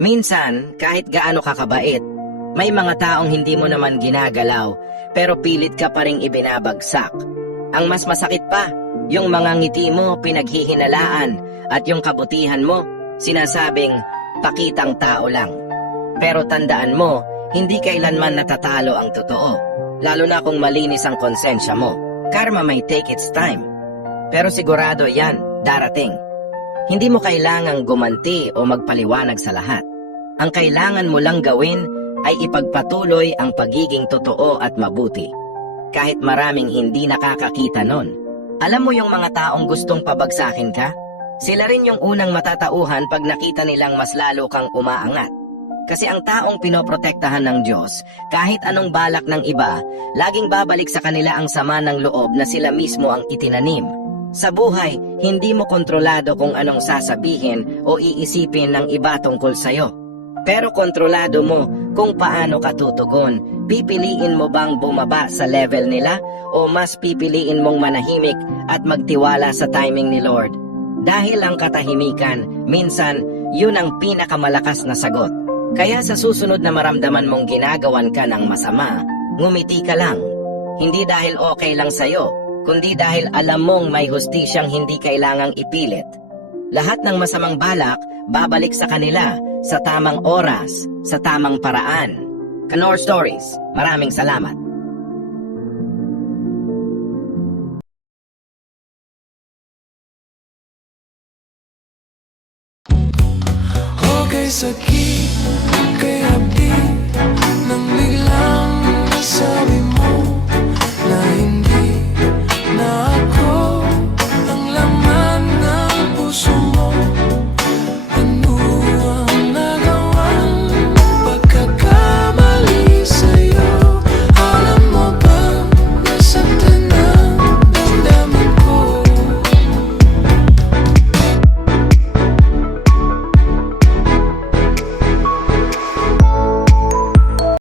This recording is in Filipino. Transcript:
Minsan, kahit gaano kakabait, may mga taong hindi mo naman ginagalaw pero pilit ka pa ring ibinabagsak. Ang mas masakit pa, yung mga ngiti mo pinaghihinalaan at yung kabutihan mo sinasabing pakitang tao lang. Pero tandaan mo, hindi kailanman natatalo ang totoo. Lalo na kung malinis ang konsensya mo. Karma may take its time. Pero sigurado yan, darating. Hindi mo kailangang gumanti o magpaliwanag sa lahat. Ang kailangan mo lang gawin ay ipagpatuloy ang pagiging totoo at mabuti. Kahit maraming hindi nakakakita nun. Alam mo yung mga taong gustong pabagsakin ka? Sila rin yung unang matatauhan pag nakita nilang mas lalo kang umaangat. Kasi ang taong pinoprotektahan ng Diyos, kahit anong balak ng iba, laging babalik sa kanila ang sama ng loob na sila mismo ang itinanim. Sa buhay, hindi mo kontrolado kung anong sasabihin o iisipin ng iba tungkol sa'yo. Pero kontrolado mo kung paano ka tutugon. Pipiliin mo bang bumaba sa level nila o mas pipiliin mong manahimik at magtiwala sa timing ni Lord? Dahil ang katahimikan, minsan, yun ang pinakamalakas na sagot. Kaya sa susunod na maramdaman mong ginagawan ka ng masama, ngumiti ka lang. Hindi dahil okay lang sa'yo, kundi dahil alam mong may hustisyang hindi kailangang ipilit. Lahat ng masamang balak, babalik sa kanila, sa tamang oras, sa tamang paraan. Kanor Stories, maraming salamat. Okay, sakit